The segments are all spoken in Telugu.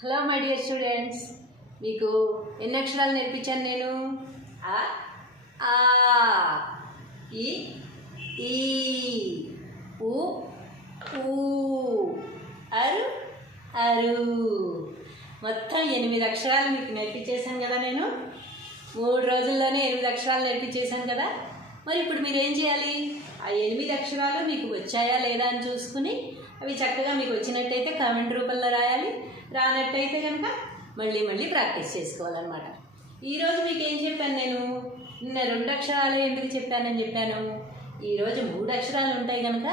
హలో మై డియర్ స్టూడెంట్స్, మీకు ఎన్ని అక్షరాలు నేర్పించాను నేను? ఆ, ఆ, ఈ, ఈ, ఉ, ఊ, అరు, అరు. మొత్తం 8 అక్షరాలు మీకు నేర్పించేశాను కదా. నేను 3 రోజుల్లోనే 8 అక్షరాలు నేర్పించేశాను కదా. మరి ఇప్పుడు మీరు ఏం చేయాలి? ఆ 8 అక్షరాలు మీకు వచ్చాయా లేదా అని చూసుకుని అవి చక్కగా మీకు వచ్చినట్టయితే కామెంట్ రూపంలో రాయాలి, రానట్టయితే కనుక మళ్ళీ మళ్ళీ ప్రాక్టీస్ చేసుకోవాలన్నమాట. ఈరోజు మీకు ఏం చెప్పాను నేను? నిన్న 2 అక్షరాలు ఎందుకు చెప్పానని చెప్పాను. ఈరోజు 3 అక్షరాలు ఉంటాయి కనుక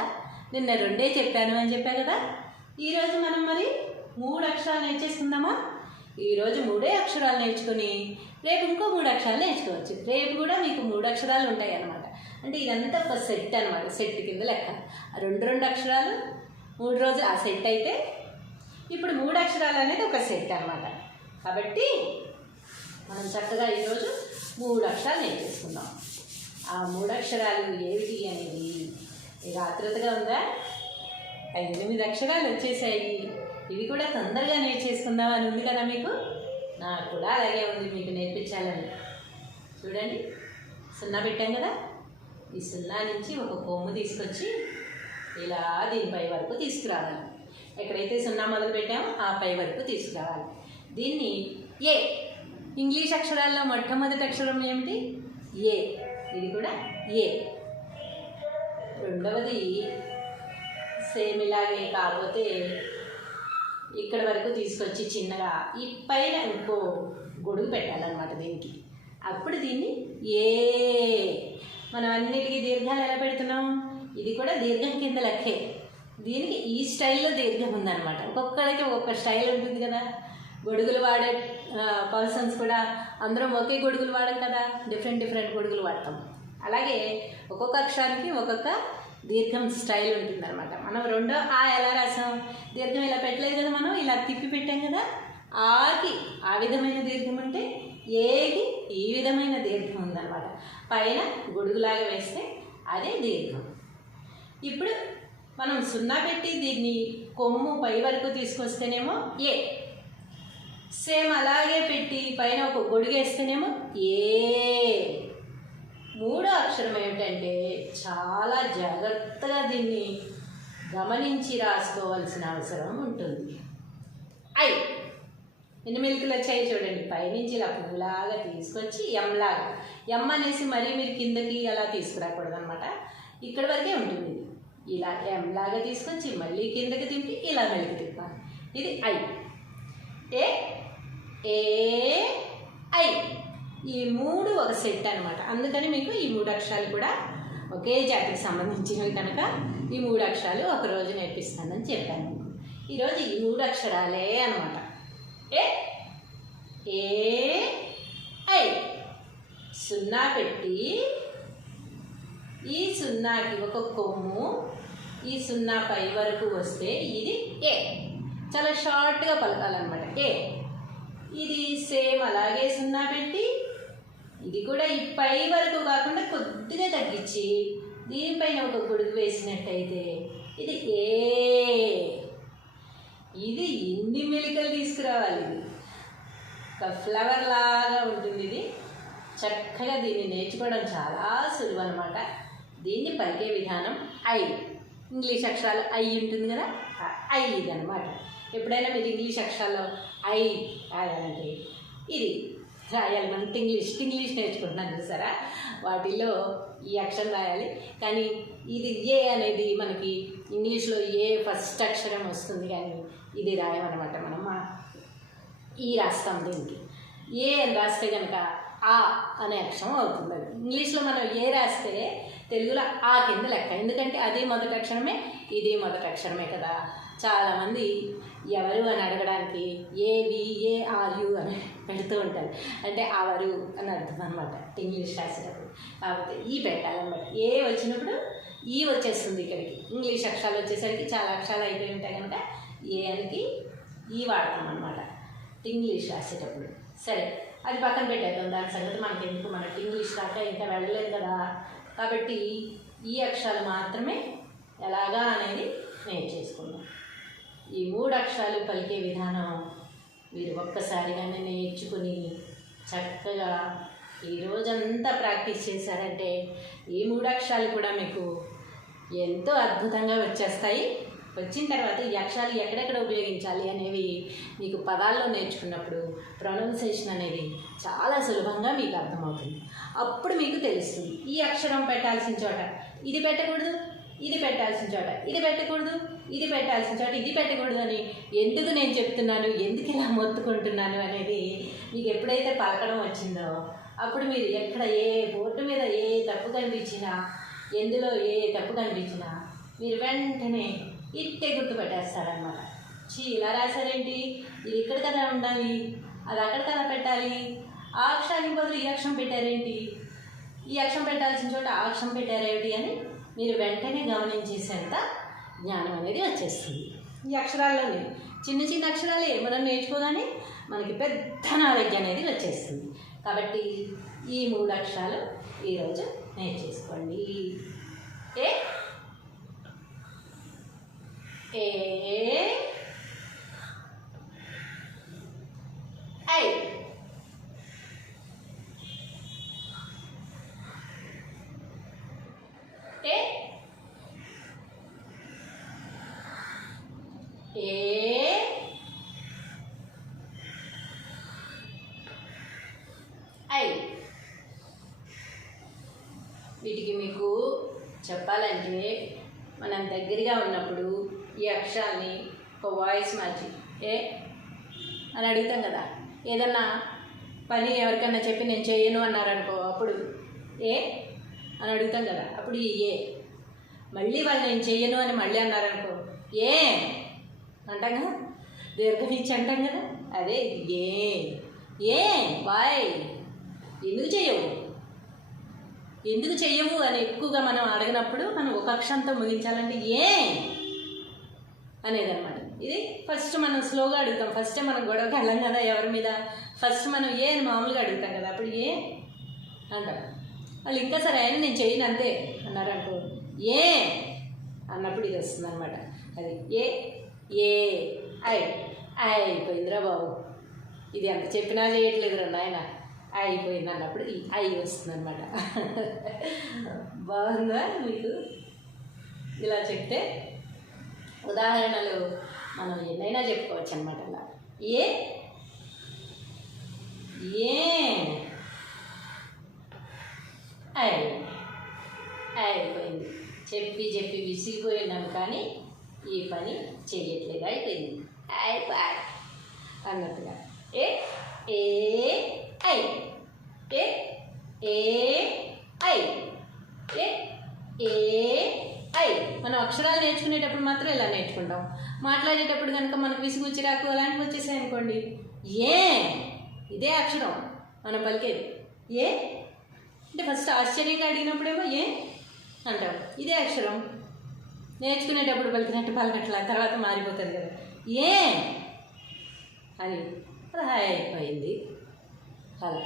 నిన్న 2 చెప్పాను అని చెప్పా కదా. ఈరోజు మనం మరి 3 అక్షరాలు నేర్చేసుకుందామా? ఈరోజు 3 అక్షరాలు నేర్చుకొని రేపు ఇంకో 3 అక్షరాలు నేర్చుకోవచ్చు. రేపు కూడా మీకు 3 అక్షరాలు ఉంటాయి అన్నమాట. అంటే ఇదంతా ఒక సెట్ అనమాట. సెట్ కింద లెక్క. 2 అక్షరాలు 3 రోజులు ఆ సెట్ అయితే ఇప్పుడు 3 అక్షరాలు అనేది ఒక సెట్ అనమాట. కాబట్టి మనం చక్కగా ఈరోజు 3 అక్షరాలు నేర్చేసుకుందాం. ఆ 3 అక్షరాలు ఏమిటి అనేది మీకు ఆతృతగా ఉందా? 8 అక్షరాలు వచ్చేసాయి. ఇవి కూడా తొందరగా నేర్చేసుకుందాం అని ఉంది కదా మీకు. నాకు కూడా అలాగే ఉంది మీకు నేర్పించాలని. చూడండి, 0 పెట్టాం కదా. ఈ 0 నుంచి ఒక కొమ్ము తీసుకొచ్చి ఇలా దీనిపై వరకు తీసుకురావాలి. ఎక్కడైతే 0 మొదలు పెట్టామో ఆ పై వరకు తీసుకురావాలి. దీన్ని ఏ. ఇంగ్లీష్ అక్షరాల్లో మొట్టమొదటి అక్షరం ఏమిటి? ఏ. ఇది కూడా ఏ. రెండవది సేమ్ ఇలాగే, కాకపోతే ఇక్కడ వరకు తీసుకొచ్చి చిన్నగా ఈ పైన ఇంకో గొడుగు పెట్టాలన్నమాట దీనికి. అప్పుడు దీన్ని ఏ. మనం అన్నిటికీ దీర్ఘాలు ఎలా పెడుతున్నాం? ఇది కూడా దీర్ఘం కింద లెక్కే. దీనికి ఈ స్టైల్లో దీర్ఘం ఉందన్నమాట. ఒక్కొక్కడికి ఒక్కొక్క స్టైల్ ఉంటుంది కదా. గొడుగులు వాడే పర్సన్స్ కూడా అందరం ఒకే గొడుగులు వాడడం కదా, డిఫరెంట్ గొడుగులు వాడతాం. అలాగే ఒక్కొక్క అక్షరానికి ఒక్కొక్క దీర్ఘం స్టైల్ ఉంటుందన్నమాట. మనం రెండో ఆ ఎలా రాసాం? దీర్ఘం ఇలా పెట్టలేదు కదా, మనం ఇలా తిప్పి పెట్టాం కదా. ఆకి ఆ విధమైన దీర్ఘం ఉంటే ఏకి ఈ విధమైన దీర్ఘం ఉందన్నమాట. పైన గొడుగులాగా వేస్తే అదే దీర్ఘం. ఇప్పుడు మనం 0 పెట్టి దీన్ని కొమ్ము పై వరకు తీసుకొస్తేనేమో ఏ. సేమ్ అలాగే పెట్టి పైన ఒక గొడుగు వేస్తేనేమో ఏ. 3వ అక్షరం ఏమిటంటే చాలా జాగ్రత్తగా దీన్ని గమనించి రాసుకోవాల్సిన అవసరం ఉంటుంది. ఐ. ఎన్ని మెలికలు వచ్చాయి చూడండి. పైనుంచి ఇలా పువ్వులాగా తీసుకొచ్చి ఎంలాగా. ఎం అనేసి మరీ మీరు కిందకి అలా తీసుకురాకూడదు అనమాట. ఇక్కడి వరకే ఉంటుంది. ఇలా ఎంలాగా తీసుకొచ్చి మళ్ళీ కిందకి తింపి ఇలా మెలికి తిప్పాలి. ఇది ఐ. A, A, I. ఈ 3 ఒక సెట్ అనమాట. అందుకని మీకు ఈ 3 అక్షరాలు కూడా ఒకే జాతికి సంబంధించినవి కనుక ఈ 3 అక్షరాలు ఒకరోజు నేర్పిస్తానని చెప్పాను. ఈరోజు ఈ 3 అక్షరాలే అనమాట. ఏ, ఏ, ఐ. 0 పెట్టి ఈ 0కి ఒక కొమ్ము, ఈ 0 పై వరకు వస్తే ఇది ఏ. చాలా షార్ట్గా పలకాలన్నమాట. ఏ. ఇది సేమ్ అలాగే 0 పెట్టి ఇది కూడా ఈ పై వరకు కాకుండా కొద్దిగా తగ్గించి దీనిపైన ఒక గొడుగు వేసినట్టయితే ఇది ఏ. ఇది ఇన్ని మెలికలు తీసుకురావాలి. ఇది ఒక ఫ్లవర్ లాగా ఉంటుంది. ఇది చక్కగా దీన్ని నేర్చుకోవడం చాలా సులువు అనమాట. దీన్ని పలికే విధానం ఐ. ఇంగ్లీష్ అక్షరాలు ఐ ఉంటుంది కదా, ఐ ఇది అనమాట. ఎప్పుడైనా మీరు ఇంగ్లీష్ అక్షరాల్లో ఐ రాయాలంటే ఇది రాయాలి. మనం ఇంగ్లీష్ నేర్చుకుంటున్నాం చూసారా, వాటిల్లో ఈ అక్షరం రాయాలి. కానీ ఇది ఏ అనేది మనకి ఇంగ్లీష్లో ఏ ఫస్ట్ అక్షరం వస్తుంది, కానీ ఇది రాయమన్నమాట. మనం ఈ రాస్తాం. దీనికి ఏ అని రాస్తే కనుక ఆ అనే అక్షరం అవుతుంది. అది ఇంగ్లీష్లో మనం ఏ రాస్తే తెలుగులో ఆ కింద లెక్క. ఎందుకంటే అది మొదటి అక్షరమే, ఇది మొదటి అక్షరమే కదా. చాలామంది ఎవరు అని అడగడానికి AVARU అని పెడుతూ ఉంటారు. అంటే అవరు అని అర్థం అనమాట ఇంగ్లీష్ రాసేటప్పుడు. కాకపోతే ఈ పెట్టాలన్నమాట. ఏ వచ్చినప్పుడు ఈ వచ్చేస్తుంది ఇక్కడికి. ఇంగ్లీష్ అక్షరాలు వచ్చేసరికి చాలా అక్షరాలు అయిపోయి ఉంటాయి కనుక ఏ అనికి ఈ వాడతాం అనమాట ఇంగ్లీష్ రాసేటప్పుడు. సరే, అది పక్కన పెట్టేద్దాం. దాని సంగతి మనకి ఎందుకు, మనకి ఇంగ్లీష్ దాకా ఇంకా వెళ్ళలేదు కదా. కాబట్టి ఈ అక్షరాలు మాత్రమే ఎలాగా అనేది నేర్చేసుకుందాం. ఈ 3 అక్షరాలు పలికే విధానం మీరు ఒక్కసారిగానే నేర్చుకుని చక్కగా ఈ రోజంతా ప్రాక్టీస్ చేశారంటే ఈ 3 అక్షరాలు కూడా మీకు ఎంతో అద్భుతంగా వచ్చేస్తాయి. వచ్చిన తర్వాత ఈ అక్షరాలు ఎక్కడెక్కడ ఉపయోగించాలి అనేవి మీకు పదాల్లో నేర్చుకున్నప్పుడు ప్రొనౌన్సియేషన్ అనేది చాలా సులభంగా మీకు అర్థమవుతుంది. అప్పుడు మీకు తెలుస్తుంది ఈ అక్షరం పెట్టాల్సిన చోట ఇది పెట్టకూడదు, ఇది పెట్టాల్సిన చోట ఇది పెట్టకూడదు, ఇది పెట్టాల్సిన చోట ఇది పెట్టకూడదు అని ఎందుకు నేను చెప్తున్నాను, ఎందుకు ఇలా మొత్తుకుంటున్నాను అనేది మీకు ఎప్పుడైతే పలకడం వచ్చిందో అప్పుడు మీరు ఎక్కడ ఏ బోర్డు మీద ఏ తప్పు కనిపించినా, ఎందులో ఏ తప్పు కనిపించినా మీరు వెంటనే ఇట్టే గుర్తుపెట్టేస్తారనమాట. ఇలా రాశారేంటి, ఇది ఇక్కడ కదా ఉండాలి, అది అక్కడ కదా పెట్టాలి, ఆ అక్షరానికి బదులు ఈ అక్షరం పెట్టారేంటి, ఈ అక్షరం పెట్టాల్సిన చోట ఆ అక్షరం పెట్టారేంటి అని మీరు వెంటనే గమనించేసేంత జ్ఞానం అనేది వచ్చేస్తుంది. ఈ అక్షరాల్లోనే చిన్న చిన్న అక్షరాలే మనం నేర్చుకోగానే మనకి పెద్ద నాలెడ్జ్ అనేది వచ్చేస్తుంది. కాబట్టి ఈ 3 అక్షరాలు ఈరోజు నేర్చేసుకోండి. ఏ A I A A I. వీటికి మీకు చెప్పాలంటే మనం దగ్గరగా ఉన్నప్పుడు ఈ అక్షరాన్ని ఒక వాయిస్ మార్చి ఏ అని అడుగుతాం కదా. ఏదన్నా పని ఎవరికన్నా చెప్పి నేను చేయను అన్నారనుకో అప్పుడు ఏ అని అడుగుతాం కదా. అప్పుడు ఈ ఏ మళ్ళీ వాళ్ళు నేను చెయ్యను అని మళ్ళీ అన్నారనుకో ఏ అంటాం కదా, దీర్ఘనిచ్చి అంటాం కదా. అదే ఏ వై, ఎందుకు చెయ్యవు అని ఎక్కువగా మనం అడిగినప్పుడు మనం ఒక అక్షరంతో ముగించాలంటే ఏ అనేదన్నమాట. ఇది ఫస్ట్ మనం స్లోగా అడుగుతాం. ఫస్టే మనం గొడవకి వెళ్ళాం కదా ఎవరి మీద, ఫస్ట్ మనం ఏ అని మామూలుగా అడుగుతాం కదా. అప్పుడు ఏ అంటాం. వాళ్ళు ఇంకా సరే అయినా నేను చేయను అంతే అన్నారు అనుకో ఏ అన్నప్పుడు ఇది వస్తుంది అనమాట. అది ఏ ఐ అయిపోయిందిరా బాబు, ఇది ఎంత చెప్పినా చేయట్లేదురా నాయన, అయిపోయింది అన్నప్పుడు ఈ ఐ వస్తుంది అనమాట. బాగుందా మీకు ఇలా చెప్తే? ఉదాహరణలు మనం ఎన్నైనా చెప్పుకోవచ్చు అనమాట. అలా ఏ అయిపోయింది. చెప్పి విసిగిపోయి ఉన్నాము కానీ ఈ పని చెయ్యట్లేదు, అయిపోయింది అయిపోయి అన్నట్టుగా. A I I. మనం అక్షరాలు నేర్చుకునేటప్పుడు మాత్రం ఇలా నేర్చుకుంటాం. మాట్లాడేటప్పుడు కనుక మనకు విసుగు చిరాకు అలాంటివి వచ్చేసాయి అనుకోండి, ఇదే అక్షరం మనం పలికేది. ఏ అంటే ఫస్ట్ ఆశ్చర్యంగా అడిగినప్పుడేమో ఏ అంటాం, ఇదే అక్షరం. నేర్చుకునేటప్పుడు పలికినట్టు పలకట్లా, తర్వాత మారిపోతుంది కదా. ఏ అని అయిపోయింది అలా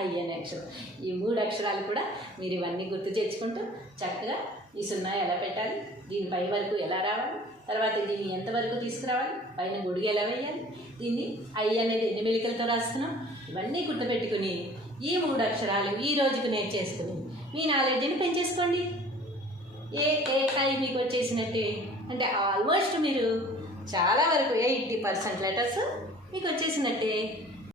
అయ్యనే అక్షరం. ఈ 3 అక్షరాలు కూడా మీరు ఇవన్నీ గుర్తు తెచ్చుకుంటూ చక్కగా ఈ 0 ఎలా పెట్టాలి, దీని పై వరకు ఎలా రావాలి, తర్వాత దీన్ని ఎంతవరకు తీసుకురావాలి, పైన గొడుగు ఎలా వేయాలి, దీన్ని ఐ అనేది ఎన్ని మెలికలతో రాస్తున్నాం, ఇవన్నీ గుర్తుపెట్టుకుని ఈ 3 అక్షరాలు ఈ రోజుకు నేర్చేసుకుని మీ నాలెడ్జ్ని పెంచేసుకోండి. ఐ మీకు వచ్చేసినట్టే. అంటే ఆల్మోస్ట్ మీరు చాలా వరకు 80% లెటర్స్ మీకు వచ్చేసినట్టే.